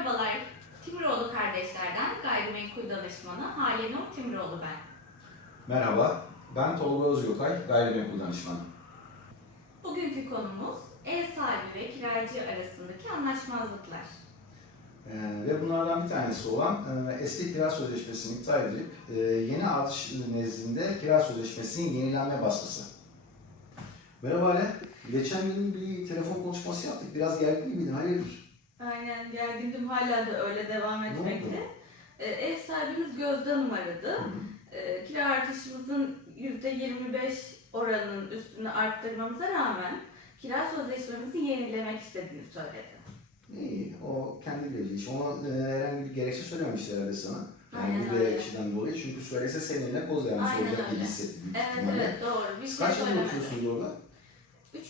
Merhabalar, Timiroğlu kardeşlerden gayrimenkul danışmanı Halinur Timiroğlu ben. Merhaba, ben Tolga Özgökay, gayrimenkul danışmanı. Bugünkü konumuz ev sahibi ve kiracı arasındaki anlaşmazlıklar. Ee, ve bunlardan bir tanesi olan e, eski kira sözleşmesini iptal edilip e, yeni artış nezdinde kira sözleşmesinin yenilenme baskısı. Merhaba Ale, geçen gün bir telefon konuşması yaptık, biraz gergin gibiydin, hayırdır? Aynen gergindim hala da öyle devam etmekte. Ee, ev sahibimiz Gözde Hanım aradı. Ee, kira artışımızın %25 oranının üstünü arttırmamıza rağmen kira sözleşmemizi yenilemek istediğini söyledi. İyi, o kendi bileceği iş. Ona e, herhangi bir gerekçe söylememişler herhalde sana. Yani Aynen bu öyle. gerekçeden dolayı. Çünkü söylese seninle koz Aynen olacak gibi öyle. hissettim. büyük Evet ihtimalle. evet doğru. Bir Siz şey kaç yıldır söylemedi. oturuyorsunuz orada? Üç,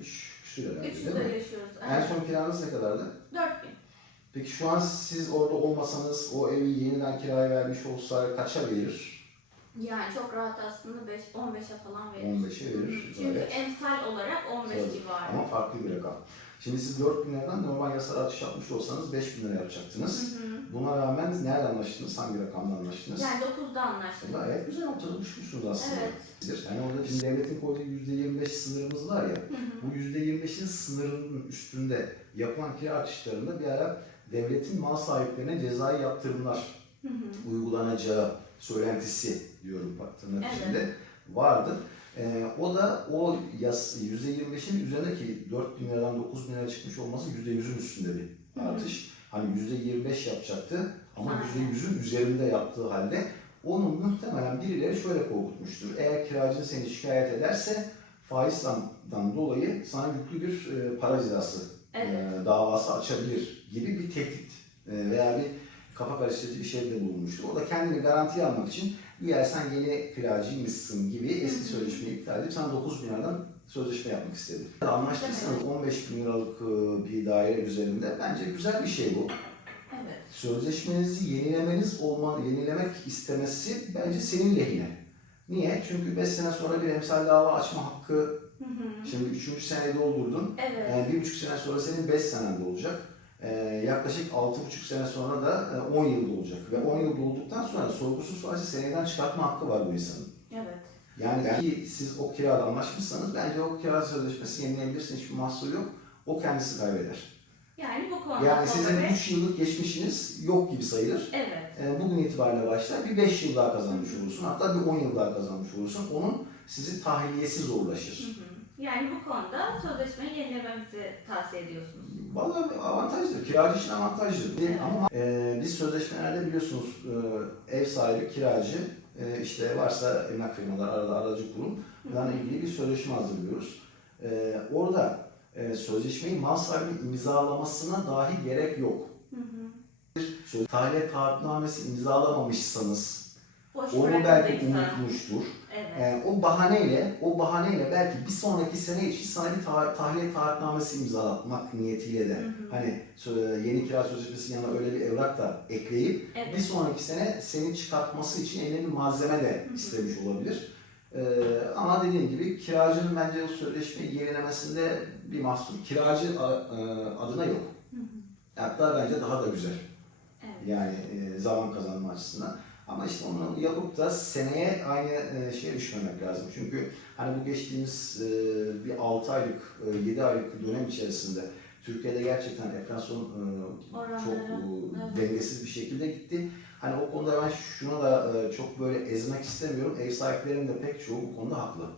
Üç küsur herhalde üç değil yılda mi? yaşıyoruz. En Evet. son kiranız ne kadardı? Dört bin. Peki şu an siz orada olmasanız o evi yeniden kiraya vermiş olsa kaça verir? Yani çok rahat aslında 5 15'e falan verir. 15'e verir. Çünkü gayet. emsal olarak 15 Tabii. civarı. Ama farklı bir rakam. Şimdi siz 4 bin liradan normal yasal artış yapmış olsanız 5 bin lira yapacaktınız. Hı hı. Buna rağmen nerede anlaştınız? Hangi rakamda anlaştınız? Yani 9'da anlaştık. Gayet güzel ortada düşmüşsünüz aslında. Evet. Yani orada şimdi devletin koyduğu %25 sınırımız var ya. Hı hı. Bu %25'in sınırının üstünde yapılan kira artışlarında bir ara devletin mal sahiplerine cezai yaptırımlar Hı hı. uygulanacağı söylentisi diyorum tırnak Evet. içinde vardı. Ee, o da o yas, %25'in üzerindeki 4 bin liradan 9 bin lira çıkmış olması %100'ün üstünde bir artış. Hani %25 yapacaktı ama Aynen. %100'ün üzerinde yaptığı halde onu muhtemelen birileri şöyle korkutmuştur. Eğer kiracın seni şikayet ederse faizden dolayı sana yüklü bir e, para cezası Evet. e, davası açabilir gibi bir tehdit e, veya bir kafa karıştırıcı bir şeyde bulunmuştu. O da kendini garantiye almak için güya sen yeni kiracıymışsın gibi eski sözleşmeyi iptal edip sana 9 bin liradan sözleşme yapmak istedi. Anlaştıysanız 15 bin liralık e, bir daire üzerinde bence güzel bir şey bu. Evet. Sözleşmenizi yenilemeniz olma, yenilemek istemesi bence senin lehine. Niye? Çünkü 5 sene sonra bir emsal dava açma hakkı, Hı hı. şimdi 3. seneyi doldurdun. Evet. Yani bir buçuk sene sonra senin 5 senende olacak. Ee, yaklaşık altı buçuk sene sonra da e, 10 yılda olacak. Ve 10 yılda olduktan sonra sorgusuz sualsiz seneden çıkartma hakkı var bu insanın. Evet. Yani ki siz o kirada anlaşmışsanız bence o kira sözleşmesi yenileyebilirsiniz. Hiçbir mahsur yok. O kendisi kaybeder. Yani bu konuda Yani sizin Bey- 3 yıllık geçmişiniz yok gibi sayılır. Evet. Ee, bugün itibariyle başlar. Bir 5 yıl daha kazanmış olursun. Hatta bir 10 yıl daha kazanmış olursun. Onun sizi tahliyesi Hı zorlaşır. hı. Yani bu konuda sözleşmeyi yenilememizi tavsiye ediyorsunuz. Vallahi avantajlı. Kiracı için avantajlı. Değil Evet. Ama e, biz sözleşmelerde biliyorsunuz e, ev sahibi, kiracı, e, işte varsa emlak firmalar, arada aracı kurum bunlarla ilgili bir sözleşme hazırlıyoruz. E, orada e, sözleşmeyi mal sahibinin imzalamasına dahi gerek yok. Hı hı. Söz, tahliye taahhütnamesi imzalamamışsanız Boş onu belki bırakılacaksa. unutmuştur. Evet. E, o bahaneyle, o bahaneyle belki bir sonraki sene için sana bir ta- tahliye taahhütnamesi imzalatmak niyetiyle de Hı hı. hani sö- yeni kira sözleşmesi yanına öyle bir evrak da ekleyip bir Evet. sonraki sene seni çıkartması için eline bir malzeme de Hı hı. istemiş olabilir. Ee, ama dediğim gibi kiracının bence o sözleşmeyi yenilemesinde bir mahsur. Kiracı a- e, adına yok. Hı hı. Hatta bence daha da güzel. Evet. Yani e, zaman kazanma açısından. Ama işte onu yapıp da seneye aynı e, şeye düşmemek lazım. Çünkü hani bu geçtiğimiz e, bir 6 aylık, e, 7 aylık dönem içerisinde Türkiye'de gerçekten enflasyon e, çok e, evet. dengesiz bir şekilde gitti. Hani o konuda ben şuna da e, çok böyle ezmek istemiyorum. Ev sahiplerinin de pek çoğu bu konuda haklı.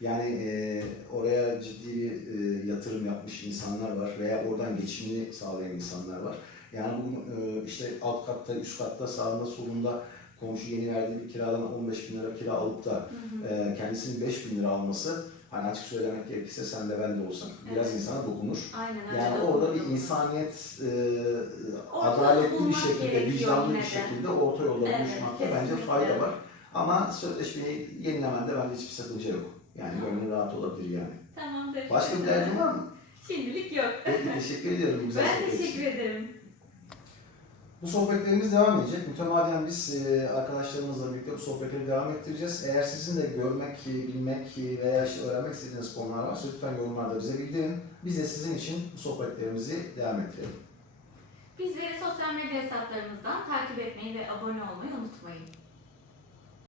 Yani e, oraya ciddi e, yatırım yapmış insanlar var veya oradan geçimini sağlayan insanlar var. Yani bugün e, işte alt katta, üst katta, sağında, solunda komşu yeni verdiği bir kiradan 15 bin lira kira alıp da Hı hı. e, kendisinin 5 bin lira alması hani açık söylemek gerekirse sen de ben de olsak biraz Evet. insana dokunur. Aynen öyle. Yani orada bir insaniyet e, Orta adaletli bir şekilde, vicdanlı bir de. şekilde orta yolda Evet, buluşmakta bence fayda var. Ama sözleşmeyi yenilemende bence hiçbir sakınca yok. Yani gönlün rahat olabilir yani. Tamamdır. Başka bir derdin var mı? Şimdilik yok. Peki teşekkür ediyorum güzel Ben teşekkür ederim. Bu sohbetlerimiz devam edecek. Mütemadiyen biz e, arkadaşlarımızla birlikte bu sohbetleri devam ettireceğiz. Eğer sizin de görmek, bilmek veya işte öğrenmek istediğiniz konular varsa lütfen yorumlarda bize bildirin. Biz de sizin için bu sohbetlerimizi devam ettirelim. Bizleri sosyal medya hesaplarımızdan takip etmeyi ve abone olmayı unutmayın.